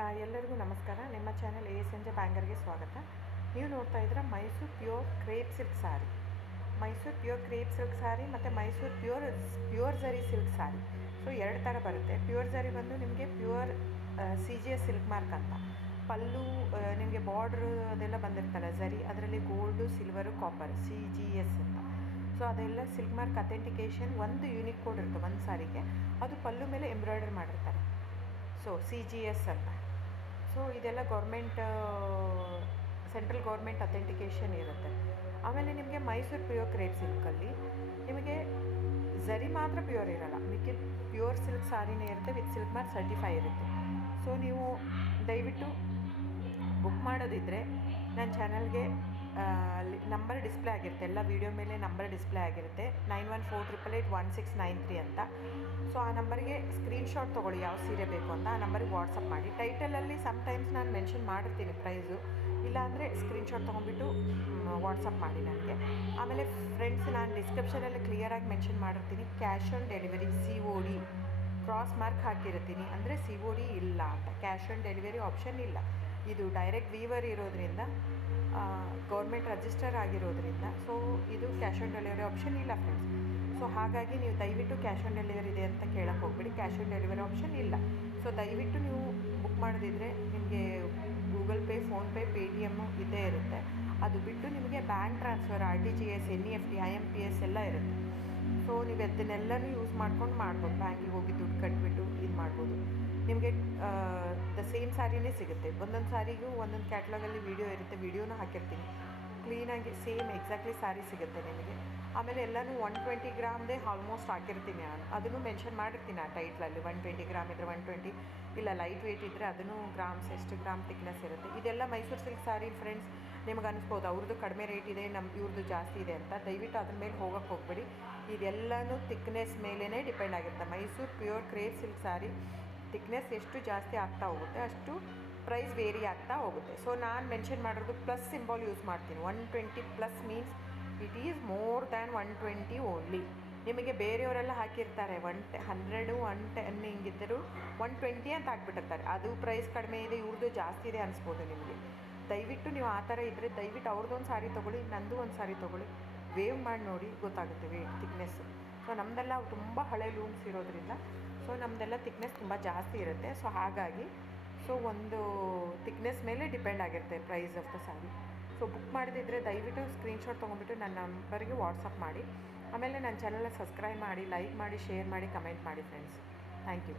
ಎಲ್ಲರಿಗೂ ನಮಸ್ಕಾರ. ನಿಮ್ಮ ಚಾನೆಲ್ ASNJ ಬ್ಯಾಂಗರ್ಗೆ ಸ್ವಾಗತ. ನೀವು ನೋಡ್ತಾ ಇದ್ದೀರಾ ಮೈಸೂರು ಪ್ಯೂರ್ ಕ್ರೇಪ್ ಸಿಲ್ಕ್ ಸಾರಿ. ಮೈಸೂರು ಪ್ಯೂರ್ ಕ್ರೇಪ್ ಸಿಲ್ಕ್ ಸಾರಿ ಮತ್ತು ಮೈಸೂರು ಪ್ಯೂರ್ ಝರಿ ಸಿಲ್ಕ್ ಸಾರಿ. ಸೊ ಎರಡು ಥರ ಬರುತ್ತೆ. ಪ್ಯೂರ್ ಝರಿ ಬಂದು ನಿಮಗೆ ಪ್ಯೂರ್ CGS ಸಿಲ್ಕ್ ಮಾರ್ಕ್ ಅಂತ. ಪಲ್ಲು ನಿಮಗೆ ಬಾರ್ಡ್ರು ಅದೆಲ್ಲ ಬಂದಿರ್ತಲ್ಲ ಝರಿ, ಅದರಲ್ಲಿ ಗೋಲ್ಡು, ಸಿಲ್ವರು, ಕಾಪರ್ CGS ಅಂತ. ಸೊ ಅದೆಲ್ಲ ಸಿಲ್ಕ್ ಮಾರ್ಕ್ ಅಥೆಂಟಿಕೇಷನ್ ಒಂದು ಯೂನಿಕ್ ಕೋಡ್ ಇರುತ್ತೆ ಒಂದು ಸಾರಿಗೆ. ಅದು ಪಲ್ಲು ಮೇಲೆ ಎಂಬ್ರಾಯ್ಡರ್ ಮಾಡಿರ್ತಾರೆ. ಸೊ CGS ಅಂತ. ಸೊ ಇದೆಲ್ಲ ಸೆಂಟ್ರಲ್ ಗೌರ್ಮೆಂಟ್ ಅಥೆಂಟಿಕೇಷನ್ ಇರುತ್ತೆ. ಆಮೇಲೆ ನಿಮಗೆ ಮೈಸೂರು ಪ್ಯೂರ್ ಕ್ರೇಪ್ ಸಿಲ್ಕಲ್ಲಿ ನಿಮಗೆ ಝರಿ ಮಾತ್ರ ಪ್ಯೂರ್ ಇರೋಲ್ಲ, ಮಿಕ್ಕಿ ಪ್ಯೂರ್ ಸಿಲ್ಕ್ ಸಾರಿನೇ ಇರುತ್ತೆ, ವಿತ್ ಸಿಲ್ಕ್ ಮಾರ್ಕ್ ಸರ್ಟಿಫೈ ಇರುತ್ತೆ. ಸೊ ನೀವು ದಯವಿಟ್ಟು ಬುಕ್ ಮಾಡೋದಿದ್ದರೆ ನನ್ನ ಚಾನಲ್ಗೆ ನಂಬರ್ ಡಿಸ್ಪ್ಲೇ ಆಗಿರುತ್ತೆ, ಎಲ್ಲ ವೀಡಿಯೋ ಮೇಲೆ ನಂಬರ್ ಡಿಸ್ಪ್ಲೇ ಆಗಿರುತ್ತೆ, 9148881693 ಅಂತ. ಸೊ ಆ ನಂಬರಿಗೆ ಸ್ಕ್ರೀನ್ಶಾಟ್ ತೊಗೊಳ್ಳಿ ಯಾವ ಸೀರೆ ಬೇಕು ಅಂತ, ಆ ನಂಬರಿಗೆ ವಾಟ್ಸಪ್ ಮಾಡಿ. ಟೈಟಲಲ್ಲಿ ಸಮ್ಟೈಮ್ಸ್ ನಾನು ಮೆನ್ಷನ್ ಮಾಡಿರ್ತೀನಿ ಪ್ರೈಸು, ಇಲ್ಲಾಂದರೆ ಸ್ಕ್ರೀನ್ಶಾಟ್ ತೊಗೊಂಡ್ಬಿಟ್ಟು ವಾಟ್ಸಪ್ ಮಾಡಿ ನನಗೆ. ಆಮೇಲೆ ಫ್ರೆಂಡ್ಸ್, ನಾನು ಡಿಸ್ಕ್ರಿಪ್ಷನಲ್ಲಿ ಕ್ಲಿಯರಾಗಿ ಮೆನ್ಷನ್ ಮಾಡಿರ್ತೀನಿ, cash on delivery COD cross mark ಹಾಕಿರ್ತೀನಿ, ಅಂದರೆ COD ಇಲ್ಲ ಅಂತ, ಕ್ಯಾಶ್ ಆನ್ ಡೆಲಿವರಿ ಆಪ್ಷನ್ ಇಲ್ಲ. ಇದು ಡೈರೆಕ್ಟ್ ವೀವರ್ ಇರೋದ್ರಿಂದ, ಗೌರ್ಮೆಂಟ್ ರಿಜಿಸ್ಟರ್ ಆಗಿರೋದ್ರಿಂದ, ಸೊ ಇದು ಕ್ಯಾಶ್ ಆನ್ ಡೆಲಿವರಿ ಆಪ್ಷನ್ ಇಲ್ಲ ಫ್ರೆಂಡ್ಸ್. ಸೊ ಹಾಗಾಗಿ ನೀವು ದಯವಿಟ್ಟು ಕ್ಯಾಶ್ ಆನ್ ಡೆಲಿವರಿ ಇದೆ ಅಂತ ಕೇಳಕ್ಕೆ ಹೋಗ್ಬೇಡಿ, ಕ್ಯಾಶ್ ಆನ್ ಡೆಲಿವರಿ ಆಪ್ಷನ್ ಇಲ್ಲ. ಸೊ ದಯವಿಟ್ಟು ನೀವು ಬುಕ್ ಮಾಡೋದಿದ್ರೆ ನಿಮಗೆ ಗೂಗಲ್ ಪೇ, ಫೋನ್ಪೇ, Paytm ಇದ್ದೇ ಇರುತ್ತೆ. ಅದು ಬಿಟ್ಟು ನಿಮಗೆ bank transfer, RTGS, NEFT, IMPS ಎಲ್ಲ ಇರುತ್ತೆ. ಸೊ ನೀವು ಅದನ್ನೆಲ್ಲನೂ ಯೂಸ್ ಮಾಡ್ಬೋದು. ಬ್ಯಾಂಕಿಗೆ ಹೋಗಿ ದುಡ್ಡು ಕಟ್ಬಿಟ್ಟು ಇದು ಮಾಡ್ಬೋದು. ನಿಮಗೆ ದ ಸೇಮ್ ಸ್ಯಾರಿನೇ ಸಿಗುತ್ತೆ. ಒಂದೊಂದು ಸ್ಯಾರಿಗೂ ಒಂದೊಂದು ಕ್ಯಾಟ್ಲಾಗಲ್ಲಿ ವೀಡಿಯೋ ಇರುತ್ತೆ, ವೀಡಿಯೋನೂ ಹಾಕಿರ್ತೀನಿ. ಕ್ಲೀನಾಗಿ ಸೇಮ್ ಎಕ್ಸಾಕ್ಟ್ಲಿ ಸ್ಯಾರಿ ಸಿಗುತ್ತೆ ನಿಮಗೆ. ಆಮೇಲೆ ಎಲ್ಲನೂ 120 ಗ್ರಾಮ್ದೇ ಆಲ್ಮೋಸ್ಟ್ ಹಾಕಿರ್ತೀನಿ ನಾನು, ಅದನ್ನು ಮೆನ್ಷನ್ ಮಾಡಿರ್ತೀನಿ ಆ ಟೈಟ್ಲಲ್ಲಿ. 120 ಗ್ರಾಮ್ ಇದ್ದರೆ 120, ಇಲ್ಲ ಲೈಟ್ ವೆಯ್ಟ್ ಇದ್ದರೆ ಅದನ್ನು ಗ್ರಾಮ್ಸ್ ಎಷ್ಟು ಗ್ರಾಮ್ ತಿಕ್ನೆಸ್ ಇರುತ್ತೆ. ಇದೆಲ್ಲ ಮೈಸೂರು ಸಿಲ್ಕ್ ಸ್ಯಾರಿ ಫ್ರೆಂಡ್ಸ್. ನಿಮ್ಗೆ ಅನಿಸ್ಬೋದು ಅವ್ರದ್ದು ಕಡಿಮೆ ರೇಟ್ ಇದೆ, ಇವ್ರದ್ದು ಜಾಸ್ತಿ ಇದೆ ಅಂತ. ದಯವಿಟ್ಟು ಅದ್ರ ಮೇಲೆ ಹೋಗೋಕ್ಕೆ ಹೋಗ್ಬೇಡಿ. ಇದೆಲ್ಲನೂ ತಿಕ್ನೆಸ್ ಮೇಲೇ ಡಿಪೆಂಡ್ ಆಗಿರುತ್ತೆ. Mysuru pure crepe silk sari thickness ಎಷ್ಟು ಜಾಸ್ತಿ ಆಗ್ತಾ ಹೋಗುತ್ತೆ ಅಷ್ಟು ಪ್ರೈಸ್ ವೇರಿ ಆಗ್ತಾ ಹೋಗುತ್ತೆ. ಸೊ ನಾನು ಮೆನ್ಷನ್ ಮಾಡಿರೋದು ಪ್ಲಸ್ ಸಿಂಬಲ್ ಯೂಸ್ ಮಾಡ್ತೀನಿ. 120 plus means it is more than 120 only. ನಿಮಗೆ ಬೇರೆಯವರೆಲ್ಲ ಹಾಕಿರ್ತಾರೆ 100, 110 ಹಿಂಗಿದ್ದರೂ 120 ಅಂತ ಹಾಕ್ಬಿಟ್ಟಿರ್ತಾರೆ. ಅದು ಪ್ರೈಸ್ ಕಡಿಮೆ ಇದೆ, ಇವ್ರದ್ದು ಜಾಸ್ತಿ ಇದೆ ಅನಿಸ್ಬೋದು ನಿಮಗೆ. ದಯವಿಟ್ಟು ನೀವು ಆ ಥರ ಇದ್ದರೆ ದಯವಿಟ್ಟು ಅವ್ರದ್ದೊಂದು ಸಾರಿ ತೊಗೊಳ್ಳಿ, ನಂದು ಒಂದು ಸಾರಿ ತೊಗೊಳ್ಳಿ, ವೇವ್ ಮಾಡಿ ನೋಡಿ, ಗೊತ್ತಾಗುತ್ತೆ ವೇಟ್ ತಿಕ್ನೆಸ್ಸು. ಸೊ ನಮ್ಮದೆಲ್ಲ ತುಂಬ ಹಳೆ ಲೂಮ್ಸ್ ಇರೋದ್ರಿಂದ ಸೊ ನಮ್ಮದೆಲ್ಲ ತಿಕ್ನೆಸ್ ತುಂಬ ಜಾಸ್ತಿ ಇರುತ್ತೆ. ಸೊ ಹಾಗಾಗಿ ಒಂದು ತಿಕ್ನೆಸ್ ಮೇಲೆ ಡಿಪೆಂಡ್ ಆಗಿರುತ್ತೆ price of the sari. So book ಮಾಡಿದಿದ್ರೆ ದಯವಿಟ್ಟು ಸ್ಕ್ರೀನ್ಶಾಟ್ ತೊಗೊಂಡ್ಬಿಟ್ಟು ನನ್ನ ನಂಬರ್ಗೆ ವಾಟ್ಸಪ್ ಮಾಡಿ. ಆಮೇಲೆ ನನ್ನ ಚಾನಲ್ನ ಸಬ್ಸ್ಕ್ರೈಬ್ ಮಾಡಿ, ಲೈಕ್ ಮಾಡಿ, ಶೇರ್ ಮಾಡಿ, ಕಮೆಂಟ್ ಮಾಡಿ ಫ್ರೆಂಡ್ಸ್. Thank you.